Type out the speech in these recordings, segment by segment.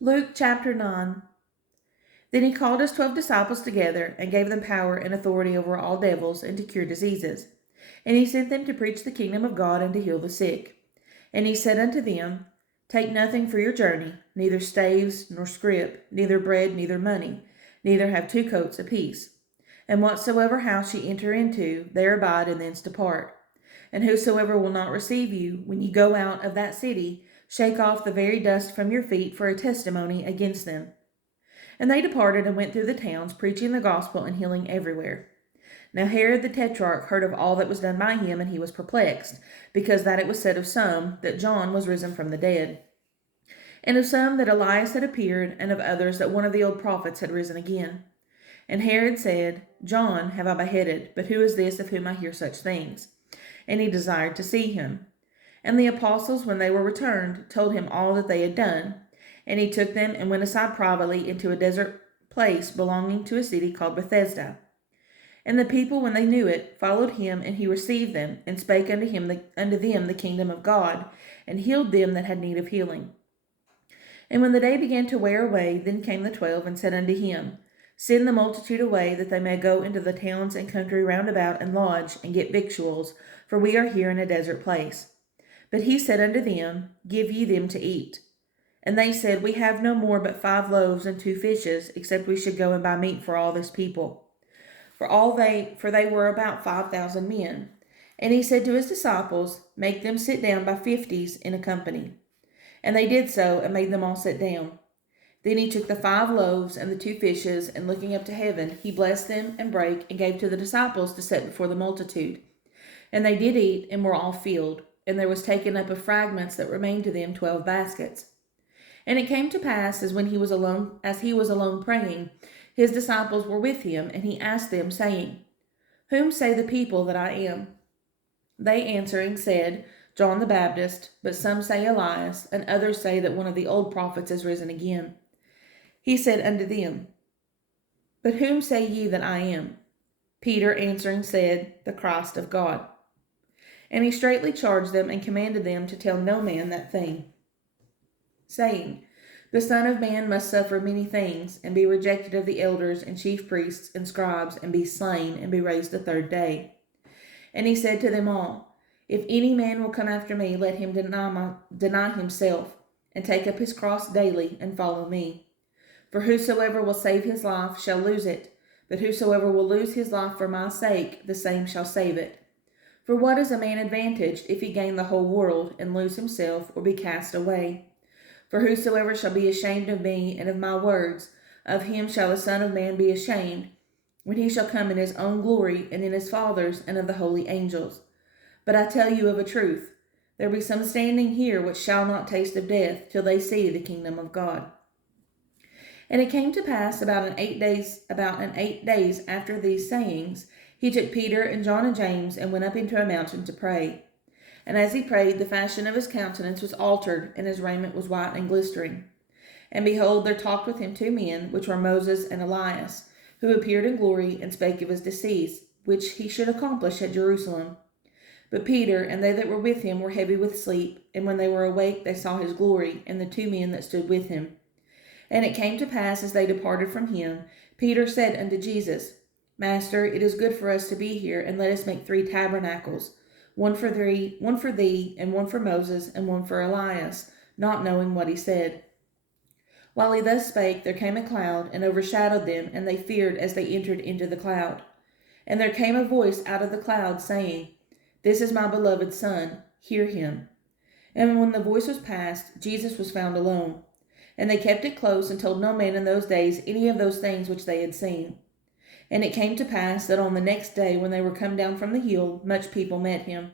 Luke chapter 9. Then he called his 12 disciples together and gave them power and authority over all devils and to cure diseases. And he sent them to preach the kingdom of God and to heal the sick. And he said unto them, Take nothing for your journey, neither staves nor scrip, neither bread, neither money, neither have two coats apiece. And whatsoever house ye enter into, there abide and thence depart. And whosoever will not receive you, when ye go out of that city, shake off the very dust from your feet for a testimony against them. And they departed and went through the towns, preaching the gospel and healing everywhere. Now Herod the Tetrarch heard of all that was done by him, and he was perplexed, because that it was said of some that John was risen from the dead, and of some that Elias had appeared, and of others that one of the old prophets had risen again. And Herod said, John have I beheaded, but who is this of whom I hear such things? And he desired to see him. And the apostles, when they were returned, told him all that they had done. And he took them and went aside privately into a desert place belonging to a city called Bethesda. And the people, when they knew it, followed him, and he received them, and spake unto them the kingdom of God, and healed them that had need of healing. And when the day began to wear away, then came the 12, and said unto him, Send the multitude away, that they may go into the towns and country round about, and lodge, and get victuals, for we are here in a desert place. But he said unto them, Give ye them to eat. And they said, We have no more but 5 loaves and 2 fishes, except we should go and buy meat for all this people. For they were about 5,000 men. And he said to his disciples, Make them sit down by 50s in a company. And they did so, and made them all sit down. Then he took the 5 loaves and the 2 fishes, and looking up to heaven, he blessed them and brake, and gave to the disciples to set before the multitude. And they did eat, and were all filled. And there was taken up of fragments that remained to them 12 baskets. And it came to pass, as he was alone praying, his disciples were with him, and he asked them, saying, Whom say the people that I am? They answering said, John the Baptist, but some say Elias, and others say that one of the old prophets is risen again. He said unto them, But whom say ye that I am? Peter answering said, The Christ of God. And he straitly charged them, and commanded them to tell no man that thing, saying, The Son of Man must suffer many things, and be rejected of the elders and chief priests and scribes, and be slain, and be raised the 3rd day. And he said to them all, If any man will come after me, let him deny himself, and take up his cross daily, and follow me. For whosoever will save his life shall lose it, but whosoever will lose his life for my sake, the same shall save it. For what is a man advantaged if he gain the whole world, and lose himself, or be cast away? For whosoever shall be ashamed of me and of my words, of him shall the Son of Man be ashamed, when he shall come in his own glory, and in his Father's, and of the holy angels. But I tell you of a truth, there be some standing here which shall not taste of death, till they see the kingdom of God. And it came to pass about an 8 days after these sayings, he took Peter and John and James, and went up into a mountain to pray. And as he prayed, the fashion of his countenance was altered, and his raiment was white and glistering. And behold, there talked with him 2 men, which were Moses and Elias, who appeared in glory, and spake of his decease, which he should accomplish at Jerusalem. But Peter and they that were with him were heavy with sleep, and when they were awake they saw his glory, and the 2 men that stood with him. And it came to pass, as they departed from him, Peter said unto Jesus, Master, it is good for us to be here, and let us make 3 tabernacles, one for thee, and one for Moses, and one for Elias, not knowing what he said. While he thus spake, there came a cloud, and overshadowed them, and they feared as they entered into the cloud. And there came a voice out of the cloud, saying, This is my beloved Son, hear him. And when the voice was past, Jesus was found alone. And they kept it close, and told no man in those days any of those things which they had seen. And it came to pass that on the next day, when they were come down from the hill, much people met him.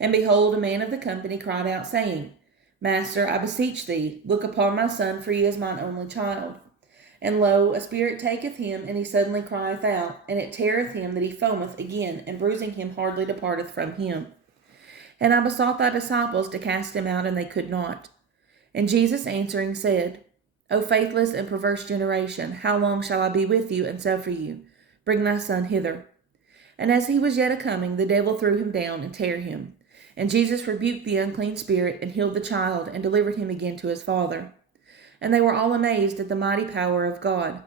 And behold, a man of the company cried out, saying, Master, I beseech thee, look upon my son, for he is mine only child. And lo, a spirit taketh him, and he suddenly crieth out, and it teareth him that he foameth again, and bruising him hardly departeth from him. And I besought thy disciples to cast him out, and they could not. And Jesus answering said, O faithless and perverse generation, how long shall I be with you and suffer you? Bring thy son hither. And as he was yet a-coming, the devil threw him down, and tare him. And Jesus rebuked the unclean spirit, and healed the child, and delivered him again to his father. And they were all amazed at the mighty power of God.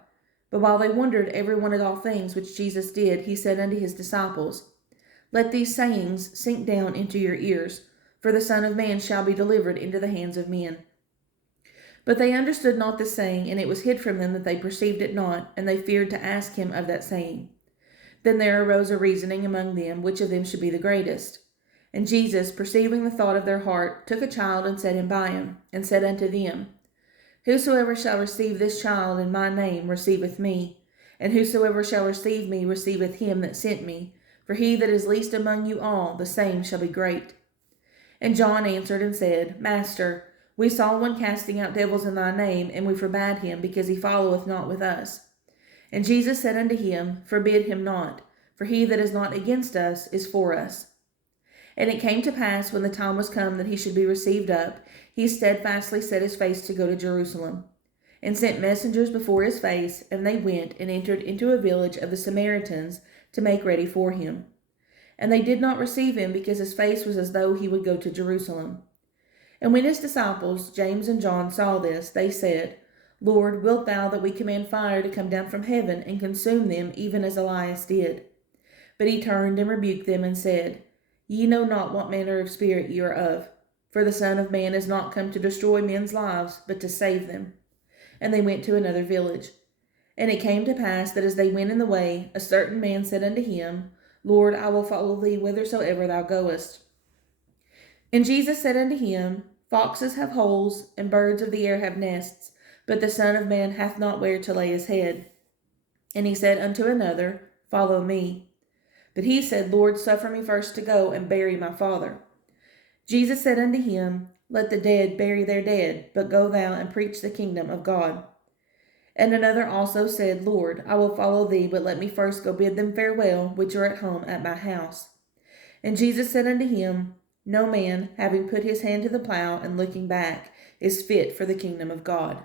But while they wondered every one at all things which Jesus did, he said unto his disciples, Let these sayings sink down into your ears, for the Son of Man shall be delivered into the hands of men. But they understood not the saying, and it was hid from them that they perceived it not, and they feared to ask him of that saying. Then there arose a reasoning among them, which of them should be the greatest. And Jesus, perceiving the thought of their heart, took a child and set him by him, and said unto them, Whosoever shall receive this child in my name receiveth me, and whosoever shall receive me receiveth him that sent me. For he that is least among you all, the same shall be great. And John answered and said, Master, we saw one casting out devils in thy name, and we forbade him, because he followeth not with us. And Jesus said unto him, Forbid him not, for he that is not against us is for us. And it came to pass, when the time was come that he should be received up, he steadfastly set his face to go to Jerusalem, and sent messengers before his face, and they went and entered into a village of the Samaritans to make ready for him. And they did not receive him, because his face was as though he would go to Jerusalem. And when his disciples, James and John, saw this, they said, Lord, wilt thou that we command fire to come down from heaven and consume them, even as Elias did? But he turned and rebuked them and said, Ye know not what manner of spirit ye are of, for the Son of Man is not come to destroy men's lives, but to save them. And they went to another village. And it came to pass that as they went in the way, a certain man said unto him, Lord, I will follow thee whithersoever thou goest. And Jesus said unto him, Foxes have holes, and birds of the air have nests, but the Son of Man hath not where to lay his head. And he said unto another, Follow me. But he said, Lord, suffer me first to go and bury my father. Jesus said unto him, Let the dead bury their dead, but go thou and preach the kingdom of God. And another also said, Lord, I will follow thee, but let me first go bid them farewell, which are at home at my house. And Jesus said unto him, No man, having put his hand to the plow and looking back, is fit for the kingdom of God.